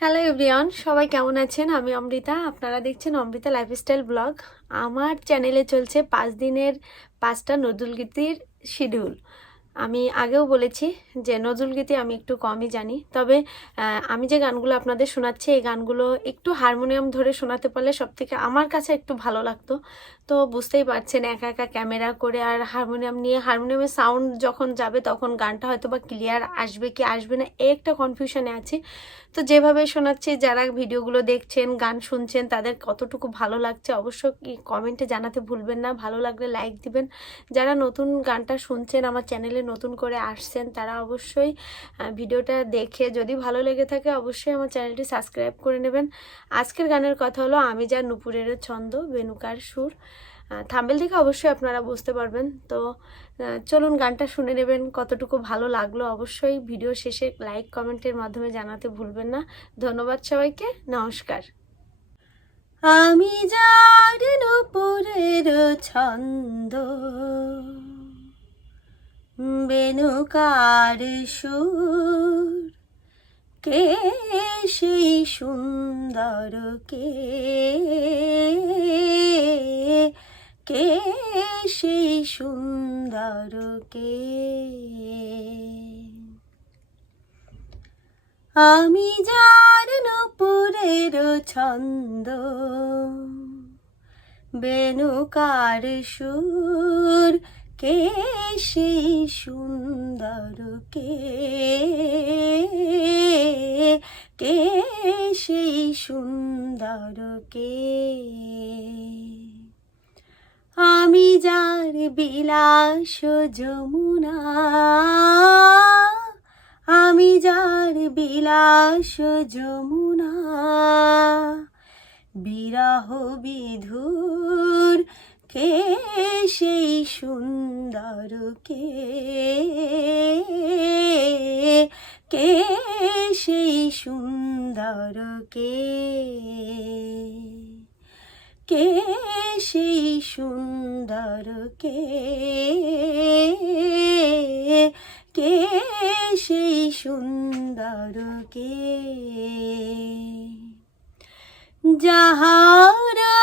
Hello everyone সবাই কেমন আছেন? আমি অমৃতা। আপনারা দেখছেন অমৃতা লাইফস্টাইল ব্লগ আমার চ্যানেলে চলছে পাঁচ দিনের পাঁচটা নজরুলগীতির শিডিউল আমি আগেও বলেছি যে নজরুলগীতি আমি একটু কমই জানি। তবে আমি যে গানগুলো আপনাদের শোনাচ্ছি, এই গানগুলো একটু হারমোনিয়াম ধরে শোনাতে পারলে সব থেকে আমার কাছে একটু ভালো লাগতো। তো বুঝতেই পারছেন, একা একা ক্যামেরা করে আর হারমোনিয়াম নিয়ে, হারমোনিয়ামের সাউন্ড যখন যাবে তখন গানটা হয়তো বা ক্লিয়ার আসবে কি আসবে না, এই একটা কনফিউশনে আছি। তো যেভাবে শোনাচ্ছি, যারা ভিডিওগুলো দেখছেন, গান শুনছেন, তাদের কতটুকু ভালো লাগছে অবশ্যই কমেন্টে জানাতে ভুলবেন না। ভালো লাগলে লাইক দিবেন। যারা নতুন গানটা শুনছেন আমার চ্যানেলে নতুন করে আসছেন, তারা অবশ্যই ভিডিওটা দেখে যদি ভালো লেগে থাকে অবশ্যই আমার চ্যানেলটি সাবস্ক্রাইব করে নেবেন। আজকের গানের কথা হলো আমি যা নুপুরের ছন্দ, বেনুকার সুর। থাম্বেল থেকে অবশ্যই আপনারা বুঝতে পারবেন। তো চলুন গানটা শুনে নেবেন, কতটুকু ভালো লাগল অবশ্যই ভিডিও শেষে লাইক, কমেন্টের মাধ্যমে জানাতে ভুলবেন না। ধন্যবাদ সবাইকে, নমস্কার। আমি যার নুপুরের ছন্দ বেনুকার সুর? কে সেই সুন্দর কে? কে সেই সুন্দর কে? আমি যার নুপুরের ছন্দ বেনুকার সুর কে সেই সুন্দর কে? কে সেই সুন্দর কে? আমি যার বিলাস যমুনা, আমি যার বিলাস যমুনা। বিরাহ বিধুর কে সেই সুন্দর কে? সেই সুন্দর কে? সেই সুন্দর কে সেই সুন্দর কে? যাহার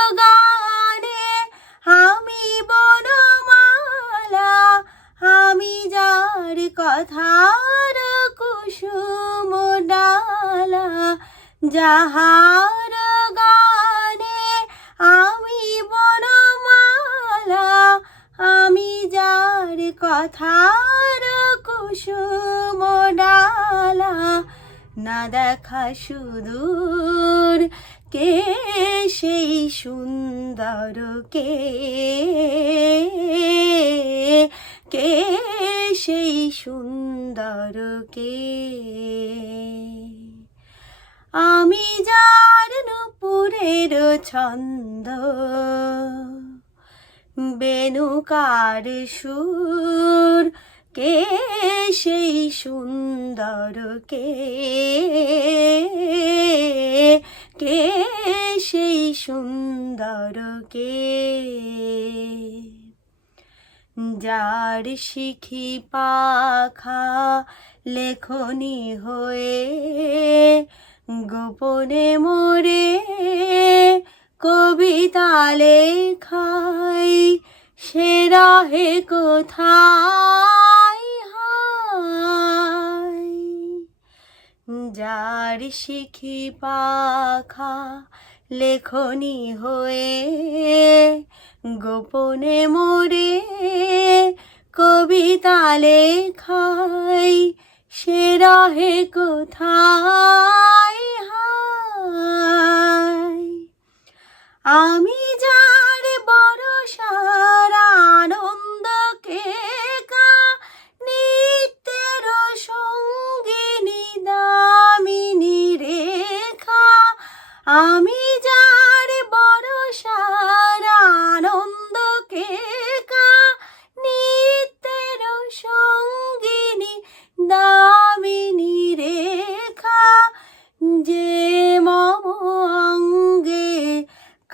যার কথার কুসুম ডালা, যাহার গানে আমি বনমালা, আমি যার কথার কুসুম ডালা। না দেখা সুদূর কে সেই সুন্দর কে? কে সেই সুন্দর কে? আমি যার নুপুরের ছন্দ, বেনুকার সুর, কে সেই সুন্দর কে? কে সেই সুন্দর কে? যার শিখি পাখা লেখনি হয়ে গোপনে মোরে কবিতা লেখাই, সে রাহে কোথায় হায়? যার শিখি পাখা লেখনি হয়ে গোপনে মোরে কবিতা লেখাই সে রাহে কোথায় আমি যার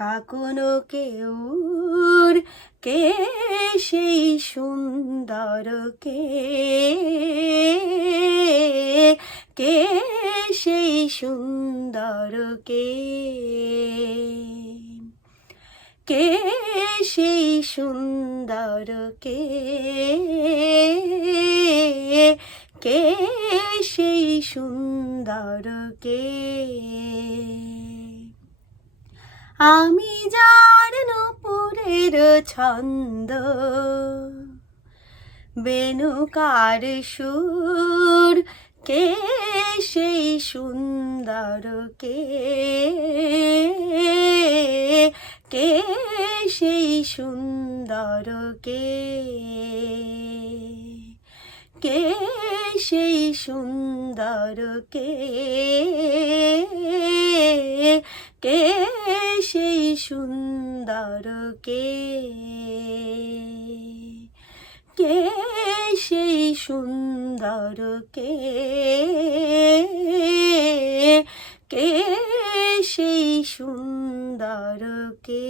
কাকুনো কেউর কে সেই সুন্দর কে? কে সেই সুন্দর কে? কে সেই সুন্দর কে? কে সেই সুন্দর কে? আমি যার নপুরের ছন্দ বেনুকার সুর, কে সেই সুন্দর, কে কে সেই সুন্দর, কে কে সেই সুন্দর, কে কে সেই সুন্দর কে? সেই সুন্দর কে সেই সুন্দর কে?